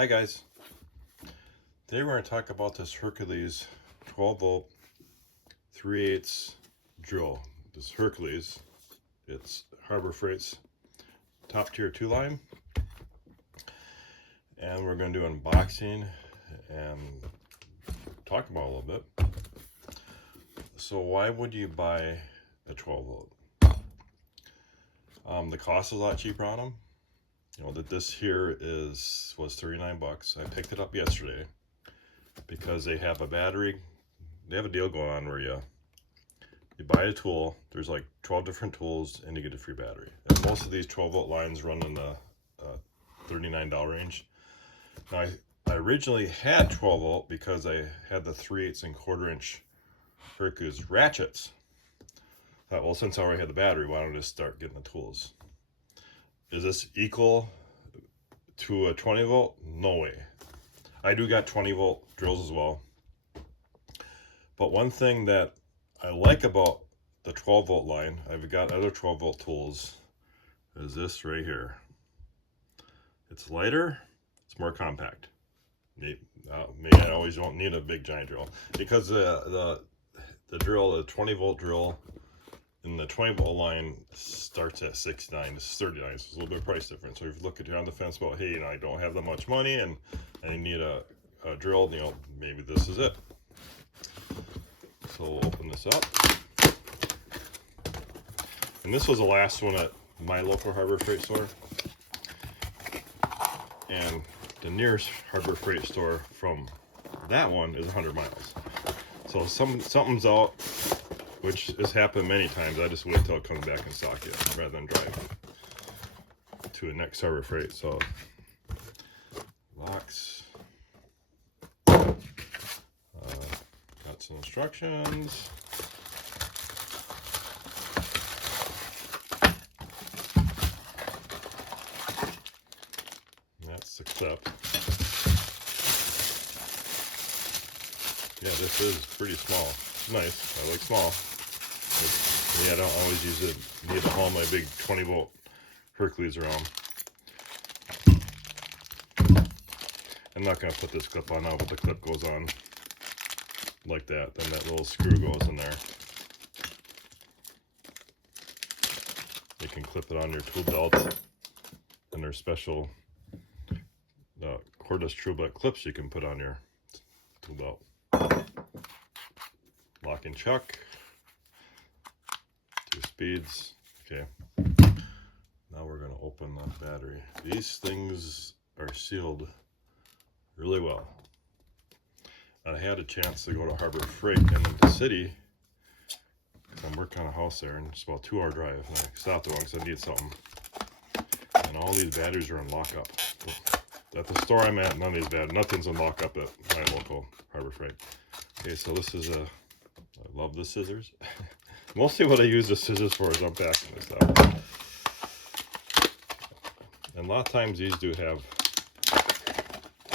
Hi guys, today we're going to talk about this Hercules 12 volt 3/8 drill. This Hercules, it's Harbor Freight's top tier 2 line, and we're going to do unboxing and talk about it a little bit. So why would you buy a 12 volt? The cost is a lot cheaper on them. You know that this here was 39 bucks. I picked it up yesterday because they have a battery. They have a deal going on where you buy a tool. There's like 12 different tools and you get a free battery. And most of these 12 volt lines run in the $39 range. Now I originally had 12 volt because I had the 3/8 and 1/4 inch Hercules ratchets. I thought, well, since I already had the battery, why don't I just start getting the tools? Is this equal to a 20 volt? No way. I do got 20 volt drills as well. But one thing that I like about the 12 volt line, I've got other 12 volt tools, is this right here. It's lighter, it's more compact. Maybe I always don't need a big giant drill because the drill, the 20 volt drill, and the 20 volt line starts at $69. This is $39, so it's a little bit of price difference. So if you look at you're on the fence about, hey, I don't have that much money and I need a drill, maybe this is it. So we'll open this up. And this was the last one at my local Harbor Freight store. And the nearest Harbor Freight store from that one is 100 miles. So something's out, which has happened many times. I just wait till it comes back in stock rather than drive to the next Harbor Freight. So box, got some instructions. That's the clip. Yeah, this is pretty small. Nice. I like small. I don't always need to haul my big 20 volt Hercules around. I'm not going to put this clip on now, but the clip goes on like that. Then that little screw goes in there. You can clip it on your tool belt, and there's special cordless tool belt clips you can put on your tool belt. Lock and chuck. 2 speeds. Okay. Now we're going to open the battery. These things are sealed really well. I had a chance to go to Harbor Freight in the city. I'm working on a house there, and it's about a 2-hour drive. And I stopped at one because I need something. And all these batteries are in lockup. At the store I'm at, none of these batteries, nothing's in lockup at my local Harbor Freight. Okay, so this is I love the scissors. Mostly what I use the scissors for is unpacking this stuff. And a lot of times these do have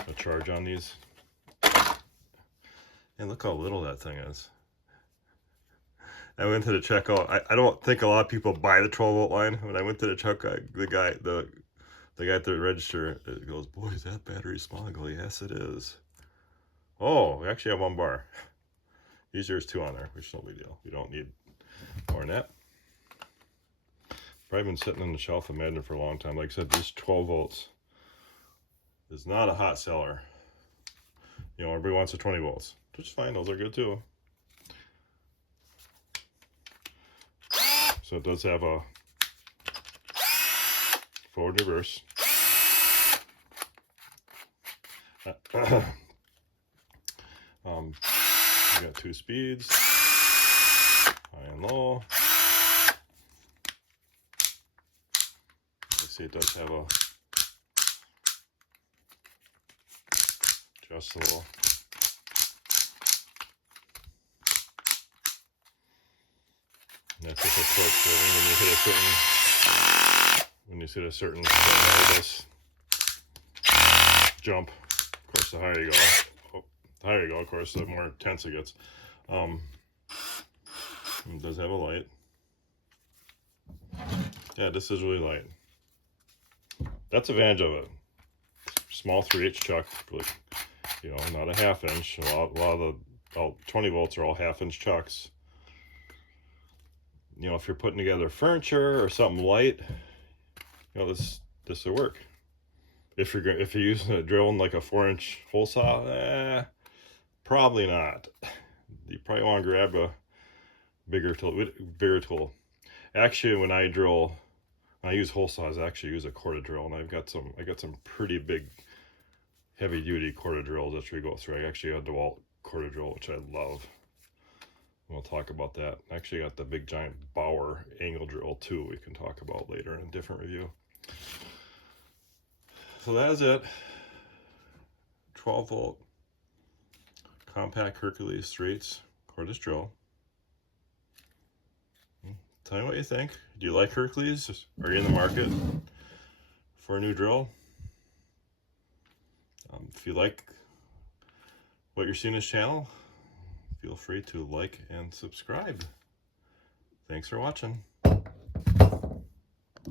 a charge on these. And look how little that thing is. I went to the checkout. I don't think a lot of people buy the 12 volt line. When I went to the checkout, the guy at the register goes, "Boy, is that battery small?" I go, "Yes, it is." Oh, we actually have 1 bar. Usually there's 2 on there, which is no big deal. We don't need more than that. Probably been sitting on the shelf of Madden for a long time. Like I said, this 12 volts is not a hot seller. Everybody wants a 20 volts, which is fine. Those are good too. So it does have a forward and reverse. We got 2 speeds, high and low. You see it does have a adjustable. And that's just a torque rating when you hit a certain radius jump. Of course, the higher you go. The higher you go, of course, the more intense it gets. It does have a light. Yeah, this is really light. That's the advantage of it. small 3/8 chuck, like, you know, not a 1/2 inch. A lot of the 20 volts are all 1/2 inch chucks. You know, if you're putting together furniture or something light, you know, this will work. If you're using a drill in like a 4-inch hole saw, probably not. You probably want to grab a bigger tool. Actually, when I use hole saws, I actually use a corded drill, and I got some pretty big, heavy duty corded drills that we go through. I actually got a DeWalt corded drill, which I love. We'll talk about that. I actually got the big giant Bauer angle drill too. We can talk about later in a different review. So that is it. 12 volt compact Hercules 3/8 cordless drill. Tell me what you think. Do you like Hercules? Are you in the market for a new drill? If you like what you're seeing on this channel, feel free to like and subscribe. Thanks for watching.